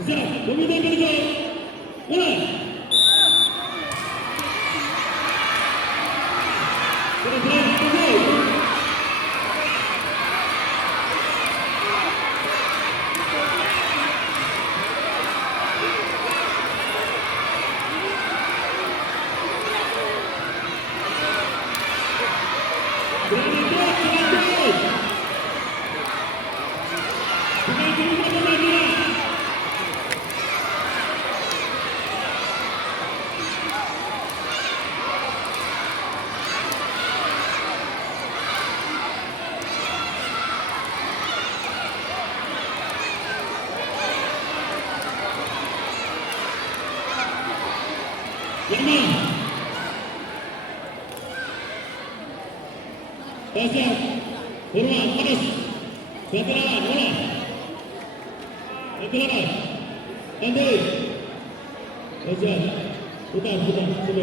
Siap, meminta kerja. Mulai. Terus, Siap, hormat, terus. Ganti lawan, mulai. Ganti lawan. Ganti. Siap, putar, putar.